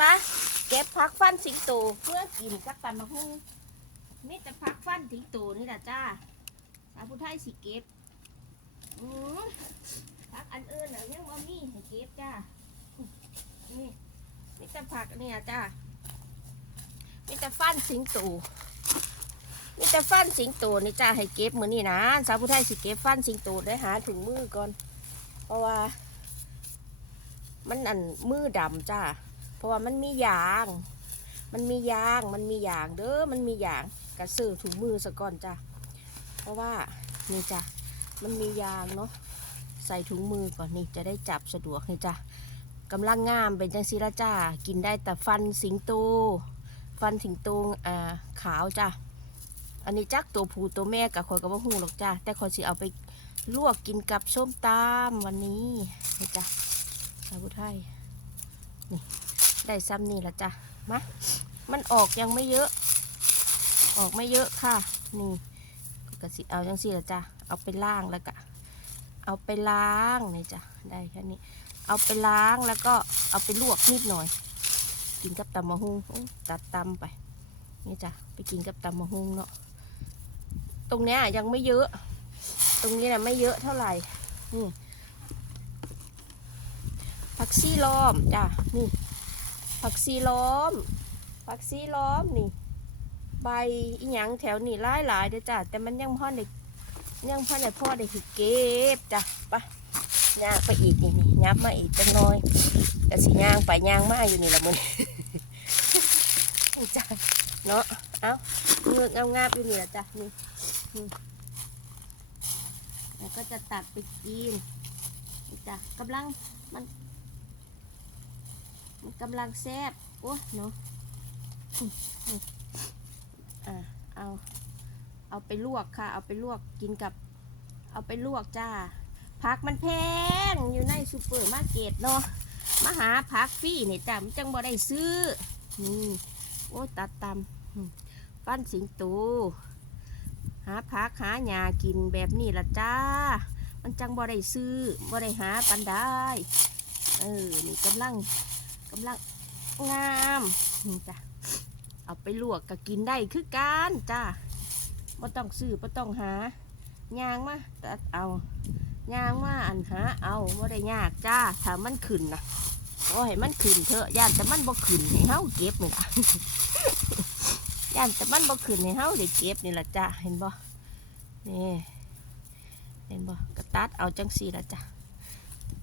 ปะเก็บพักฟันสิงโตเพื่อกินกับตำมะฮุ่งนี่แต่พักฟันสิงโตนี่แหละจ้าสาวผู้ไทยสิเก็บอืมพักอันอื่นน่ะยังบ่มีให้เก็บจ้านี่นี่แต่ผักเนี่ยจ้านี่แต่ฟันสิงโตนี่แต่ฟันสิงโตนี่จ้าให้เก็บมือนี่นะสาวผู้ไทยสิเก็บฟันสิงโตได้หาถึงมือก่อน เพราะว่า มันอันมือดำจ้า ราะว่ามันมียาง มันมียาง มันมียางเด้อ มันมียางกระซื้อถุงมือซะก่อนจ้าเพราะว่านี่จ้ะ มันมียางเนาะ ใส่ถุงมือก่อนนี่จะได้จับสะดวกนี่จ้ะกำลังงามเป็นจังซีละจ้า กินได้แต่ฟันสิงโต ฟันสิงโตอ่าขาวจ้ะ อันนี้จักตัวผู้ตัวแม่กับคอยกับว่าหูหรอกจ้าแต่คอยสิเอาไปลวกกินกับส้มตำวันนี้นี่จ้ะชาวุไทยนี่ ได้ซ้ำนี่ละจ้ะมามันออกยังไม่เยอะ ออกไม่เยอะค่ะ นี่ก็สิเอาจังสี่ละจ้ะเอาไปล้างแล้วก็เอาไปล้างนี่จ้ะได้แค่นี้ เอาไปล้างแล้วก็เอาไปลวกนิดหน่อย กินกับตำมะฮุงตัดตำไปนี่จ้ะไปกินกับตำมะฮุงเนาะตรงเนี้ยยังไม่เยอะ ตรงนี้นะไม่เยอะเท่าไหร่นี่ผักซี่ล้อมจ้ะนี่ ผักซีล้อม ผักซีล้อมนี่ ใบอีหยังแถวนี่หลายหลายเด้อจ้ะแต่มันยังพ่อเด็กยังพ่อเด็กพ่อเด็กเก็บจ้ะไปย่างไปอีกนี่นี่ยับมาอีกจังน้อยแต่สิย่างไปย่างมาอยู่นี่ละมึงนี่จ้ะเนาะเอ้าเงือกเอางาบอยู่นี่ละจ้ะนี่แล้วก็จะตัดไปกินจ้ะกำลังมัน กำลังแซ่บโอ้เนาะอ่าเอาเอาไปลวกค่ะ เอาไปลวกกินกับ เอาไปลวกจ้าผักมันแพงอยู่ในซูเปอร์มาร์เก็ตเนาะมาหาผักฟรีเนี่ยจ้ามันจังบ่ได้ซื้อนี่โอ้ตัดตำปั้นสิงโตหาผักหาหญ้ากินแบบนี้ละจ้า มันจังบ่ได้ซื้อบ่ได้หาปันได้ เออนี่กำลัง กำลังงามนี่จ้ะเอาไปลวกก็กินได้คือกันจ้าไม่ต้องซื้อไม่ต้องหายางมาตัดเอายางมาอันหาเอาไม่ได้ยากจ้าถ้ามันขึ้นนะโอ้ให้มันขึ้นเถอะย่านแต่มันบ่ขึ้นให้เฮาเก็บนี่ล่ะย่านแต่มันบ่ขึ้นให้เฮาได้เก็บนี่ล่ะจ้าเห็นบ่นี่เห็นบ่กระตัดเอาจังสีละจ้ะ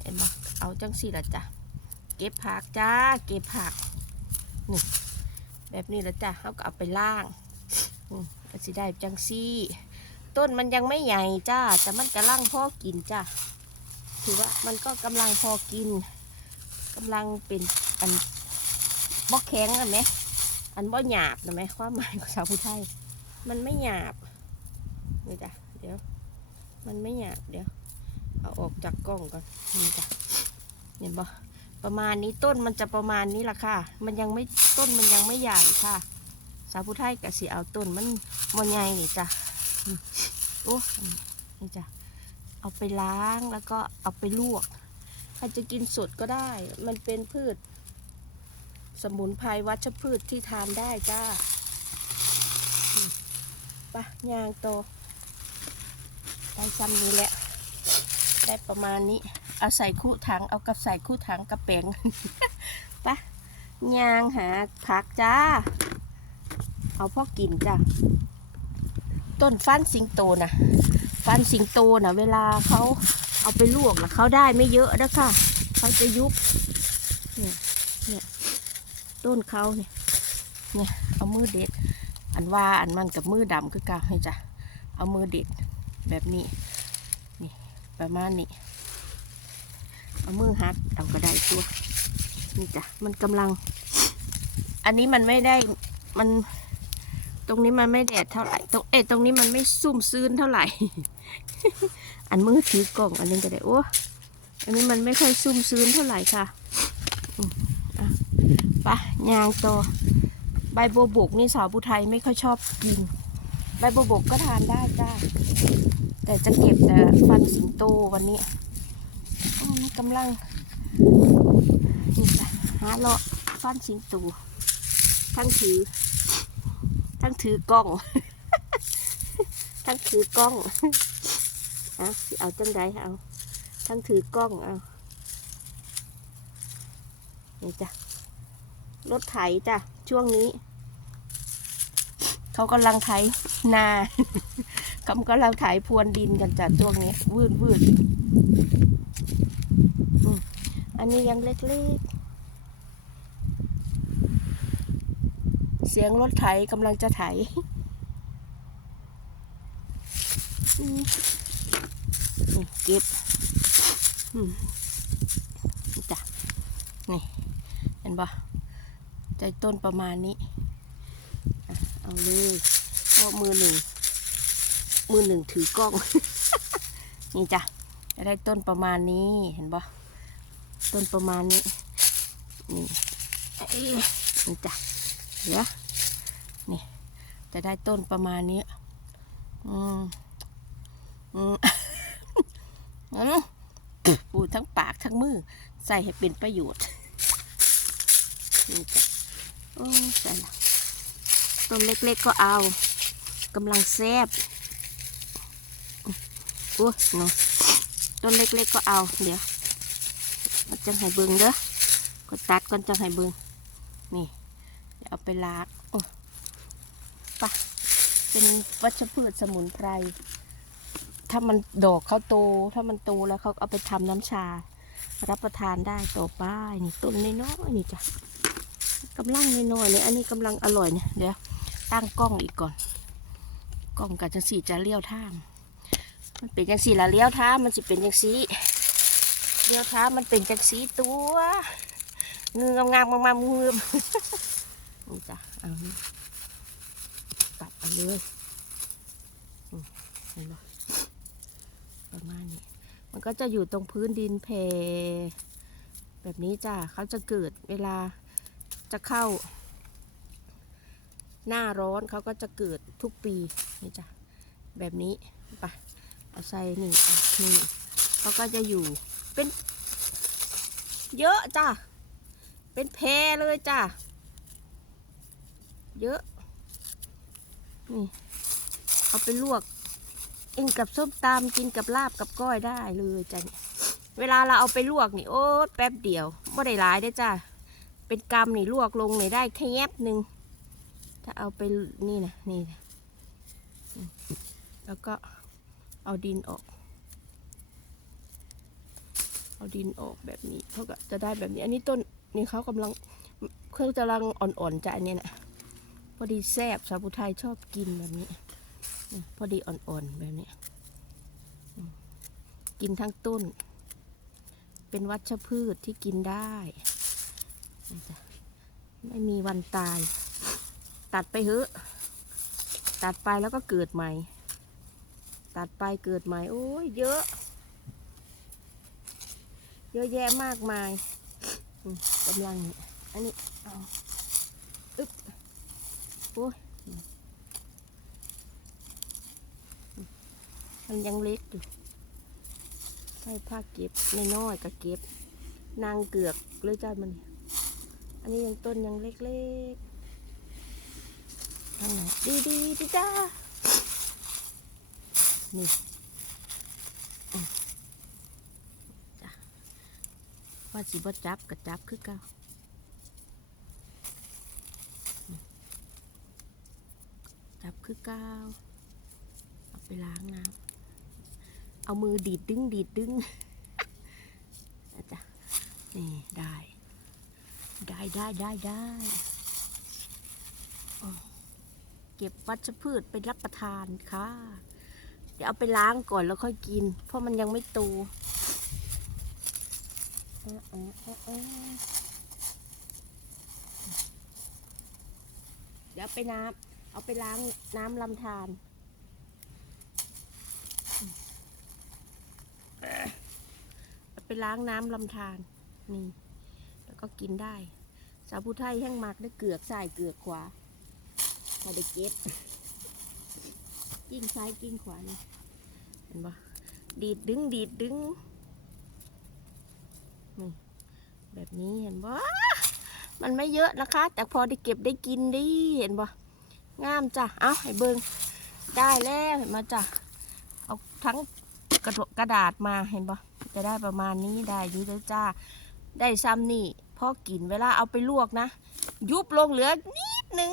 เห็นบ่เอาจังสี่ละจ้ะ ก็บผักจ้า เก็บผัก นี่ แบบนี้และจ้ะเขาก็เอาไปล่างอืมก็สิได้จังซี่ ต้นมันยังไม่ใหญ่จ้า แต่มันกำลังพอกินจ้าถือว่ามันก็กำลังพอกินกำลังเป็นอันบ่แข็งอะไหม อันบ่หยาบนะไหมความหมายของชาวพุทธไทย มันไม่หยาบนี่จ้ะเดี๋ยว มันไม่หยาบเดี๋ยว เอาออกจากกล้องก่อนนี่จ้ะเห็นปะ ประมาณนี้ต้นมันจะประมาณนี้ละค่ะ มันยังไม่ต้นมันยังไม่ใหญ่ค่ะ สาวผู้ไทยกะสิเอาต้นมันมันใหญ่นี่จ้ะอืมโอ้นี่จ้ะเอาไปล้างแล้วก็เอาไปลวกใครจะกินสดก็ได้ มันเป็นพืช สมุนไพรวัชพืชที่ทานได้จ้าไปะยางโตได้ซ้ำนี้แหละ ได้ประมาณนี้ เอาใส่คู่ถังเอากับใส่คู่ถังกับแปงปะยางหาผักจ้า เอาพอกินจ้าต้นฟันสิงโตนะฟันสิงโตนะเวลาเขาเอาไปลวกนะเขาได้ไม่เยอะนะค่ะเขาจะยุบเนี่ยเนี่ยต้นเขาเนี่ยเนี่ยเอามือเด็ด อันว่าอันมันกับมือดำคือเกันให้จ้ะเอามือเด็ดแบบนี้นี่ประมาณนี้ เอามือฮัดเอาก็ได้ตัวนี่จ้ะมันกำลัง อันนี้มันไม่ได้มัน ตรงนี้มันไม่แดดเท่าไหร่ตรงเอ๊ะตรงนี้มันไม่ซุ่มซื่นเท่าไหร่ อันมือถือกล่อง อันนี้ก็ได้โอ้อันนี้มันไม่ค่อยซุ่มซื่นเท่าไหร่ค่ะปะยางโตอใบโบวบกนี่สาวผู้ไทยไม่ค่อยชอบกิน ใบโบวบกก็ทานได้จ้าแต่จะเก็บแต่ฟันสิงโตวันนี้ กำลังนี่จ้ะหาเลาะฟันสิงตูทั้งถือ ทั้งถือกล้อง ทั้งถือกล้องเอาเอาจังใดเอา ทั้งถือกล้องเอานี่จ้ะรถไถจ้ะช่วงนี้ เขากำลังไถนาเขากำลังไถพรวนดินกันจ้ะช่วงนี้วืดวืด อันนี้ยังเล็กๆ เสียงรถไถกำลังจะไถนี่เก็บอืมนี่จ้ะนี่ เห็นปะใจต้นประมาณนี้ เอาเลยพราะมือหนึ่ง มือหนึ่งถือกล้อง นี่จ้ะได้ต้นประมาณนี้ เห็นปะ ต้นประมาณนี้ นี่เอ้ยนี่จ้ะเหลือนี่ จะได้ต้นประมาณนี้ อืม อืมอืมปูดทั้งปากทั้งมือ ใส่ให้เป็นประโยชน์ นี่จ้ะโอ้ใส่ละต้นเล็กๆก็เอากำลังแซบโอ้เนาะต้นเล็กๆก็เอา เดี๋ยว มันจังให้เบิงเด้อก็ตัดก่อนจังให้เบิงนี่เดี๋ยวเอาไปล้างโอ้ปะเป็นวัชพืชสมุนไพร ถ้ามันดอกเขาโต ถ้ามันโตแล้วเขาเอาไปทำน้ำชา รับประทานได้ต่อไปนี่ต้นน้อยๆนี่จ้ะกำลังน้อยๆเนี่ยอันนี้กำลังอร่อยเนี่ยเดี๋ยวตั้งกล้องอีกก่อน กล้องกับจังสีจะเลี้ยวท่ามมันเป็นจังสีละเลี้ยวท่ามมันสิเป็นจังสี เลี้ยวท่ามันเป็นจังสีตัวเงืองามงามๆมือนี่จ้ะเอานี่ตัดเอาเลยเห็นไหมประมาณนี้ มันก็จะอยู่ตรงพื้นดินเพ แบบนี้จ้ะเขาจะเกิดเวลาจะเข้า หน้าร้อนเขาก็จะเกิดทุกปีนี่จ้ะแบบนี้ไปเอาใส่นี่อะนี่เขาก็จะอยู่ เป็น เยอะจ้ะ เป็นแพรเลยจ้ะ เยอะ นี่ เอาไปลวกเองกับส้มตำกินกับลาบกับก้อยได้เลยจ้ะ เวลาเราเอาไปลวกนี่โอ๊ตแป๊บเดียวไม่ได้หลายได้จ้ะ เป็นกำนี่ลวกลงนี่ได้แค่แยบหนึ่งถ้าเอาไปนี่นะนี่นะแล้วก็เอาดินออก เอาดินออกแบบนี้เขาก็จะได้แบบนี้ อันนี้ต้นนี่เขากำลังเขากำลังอ่อนๆจ้ะอันเนี้ยนะพอดีแซบชาวพุไทยชอบกินแบบนี้พอดีอ่อนๆแบบนี้กินทั้งต้น เป็นวัชพืชที่กินได้ไม่มีวันตาย ตัดไปเถอะตัดไปแล้วก็เกิดใหม่ ตัดไปเกิดใหม่ โอ้ยเยอะ เยอะแยะมากมายกำลัง อันนี้เอาอึ๊บโอ้ยมันยังเล็กอยู่ให้ผ้าเก็บไม่น้อยๆก็เก็บ นางเกือกเลยจ้ามัน อันนี้ยังต้นยังเล็กๆทางไหนดีดีดีจ้านี่อืมจ้ะ ว่าสิบ่จับกับจับคือเก่าจับคือเก่าเอาไปล้างน้ำเอามือดีดดึงดีดดึงนะจ๊ะนี่ได้ ได้ได้ได้ได้เก็บวัชพืชไปรับประทานค่ะ เดี๋ยวเอาไปล้างก่อนแล้วค่อยกิน เพราะมันยังไม่โต เดี๋ยวไปน้ำเอาไปล้างน้ำลำธารเอาไปล้างน้ำลำธารนี่ แล้วก็กินได้ สาวผู้ไทยแห้งหมักได้เกือกซ้ายเกือกขวาพอได้เก็บกิ้งซ้ายกิ้งขวานี่เห็นปะดีดดึงดีดดึงนี่ แบบนี้เห็นปะมันไม่เยอะนะคะ แต่พอได้เก็บได้กินดิเห็นบ่งามจ้ะเอาให้เบิงได้แล้วเห็นมาจ้ะเอาทั้งกระดกระดาษมาเห็นบ่จะได้ประมาณนี้ได้อยูเด้อจ้าได้ซ้ำนี่พอกินเวลาเอาไปลวกนะ ยุบลงเหลือนิดนึง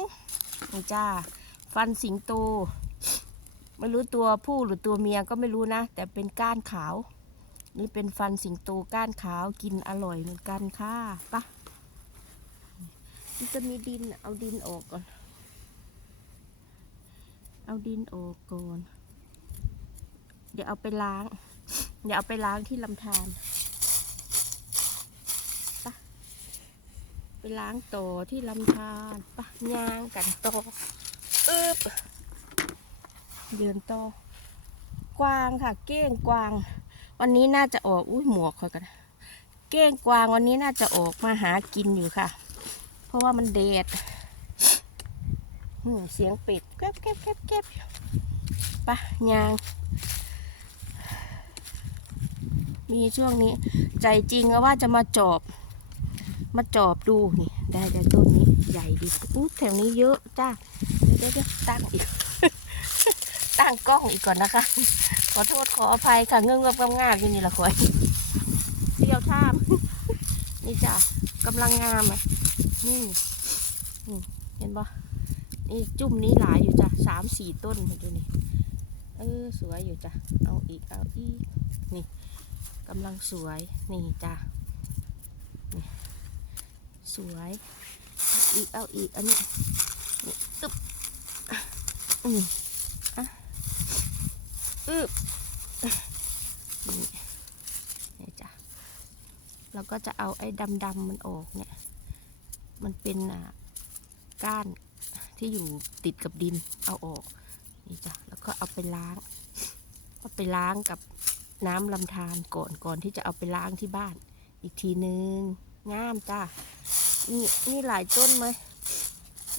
นี่จ้าฟันสิงโต ไม่รู้ตัวผู้หรือตัวเมียก็ไม่รู้นะ แต่เป็นก้านขาว นี่เป็นฟันสิงโตก้านขาวกินอร่อยเหมือนกันค่ะปะมันจะมีดินเอาดินออกก่อน เอาดินออกก่อน เดี๋ยวเอาไปล้าง เดี๋ยวเอาไปล้างที่ลำธารปะไปล้างต่อที่ลำธารปะย่างกันต่ออึบเดินต่อกวางค่ะ เก้งกวาง วันนี้น่าจะออกอุ้ยหมวกคอยกันเก้งกวางวันนี้น่าจะออกมาหากินอยู่ค่ะ เพราะว่ามันเดดเสียงเป็ดแก๊บแก๊บแก๊บแก๊บปะยาง มีช่วงนี้ ใจจริงก็ว่าจะมาจอบ มาจอบดูนี่ได้ได้ต้นนี้ใหญ่ดีอู้แถวนี้เยอะจ้าเดี๋ยวเดี๋ยวตั้งอีก ตั้งกล้องอีกก่อนนะคะ อโทษขออภัยค่ะเงื้องๆงามๆอยู่นี่ละคอยเดียวท่ามนี่จ้ะกำลังงามอะนี่นี่เห็นปะนี่จุ่มนี้หลายอยู่จ้ะสามสี่ต้นเห็นดูนี่เออสวยอยู่จ้ะเอาอีกเอาอีกนี่กำลังสวยนี่จ้ะนี่สวยเอาอีกเอาอีกอันนี้นี่ตึ๊บอืมอะ อึบนี่นี่จ้ะเราก็จะเอาไอ้ดำๆมันออกเนี่ย มันเป็นอ่าก้านที่อยู่ติดกับดินเอาออกนี่จ้ะแล้วก็เอาไปล้างเอาไปล้างกับน้ำลำธารก่อนก่อนที่จะเอาไปล้างที่บ้าน อีกทีนึงงามจ้ะนี่นี่หลายต้นไหม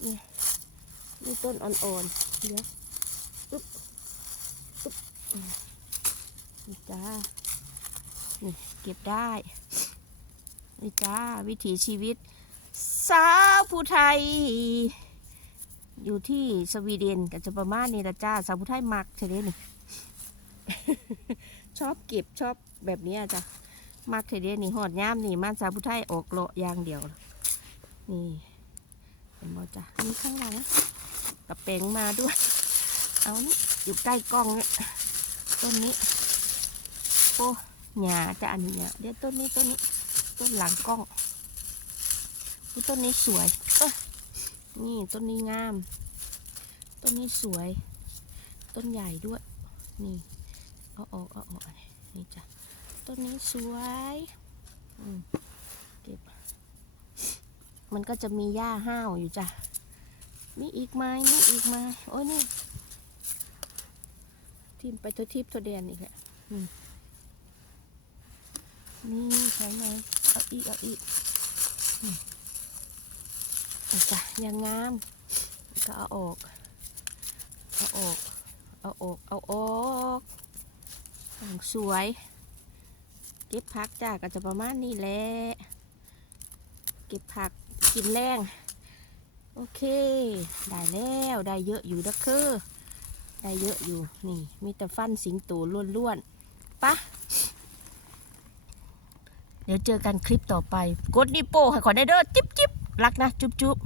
นี่นี่ต้นอ่อนๆเดี๋ยวอึ๊บ นี่จ้า นี่เก็บได้ นี่จ้า วิถีชีวิต สาวผู้ไทย อยู่ที่สวีเดนก็จะประมาณนี้ละจ้า สาวผู้ไทยมักใช่ไหมนี่ ชอบเก็บชอบแบบนี้จ้ะมักเทเดนี่หอดย่ามนี่มันสาวผู้ไทยออกเลาะอย่างเดียว นี่เห็นบ่จ้ะนี่ข้างหลังกับเป๋งมาด้วย เอานี่อยู่ใกล้กล้องเนี่ย ต้นนี้โอ้หญ้าจะอันนี้หญ้าเดี๋ยวต้นนี้ต้นนี้ ต้นหลังกล้องต้นนี้สวยนี่ต้นนี้งาม ต้นนี้สวย ต้นใหญ่ด้วย นี่เอาออกเอาออกนี่จ้ะต้นนี้สวยเก็บมันก็จะมีหญ้าห้าวอยู่จ้ะมีอีกไหมมีอีกไหมโอ้ยนี่ ทิมไปตัวทิพย์ตัวเดนอีกแหละอืมนี่ใช่ไหมเอาอีกเอาอีกอืมเอาจ้ะยังงาม ก็เอาออก เอาออก เอาออก เอาออกอย่างสวย เก็บผักจ้าก็จะประมาณนี้แหละ เก็บผักกินแรง โอเค ได้แล้ว ได้เยอะอยู่นะคือ ได้เยอะอยู่นี่ มีแต่ฟันสิงโตล้วนๆปะเดี๋ยวเจอกันคลิปต่อไป กดนิโป้ให้ขอได้เด้อ จิ๊บจิ๊บรักนะ จุ๊บจุ๊บ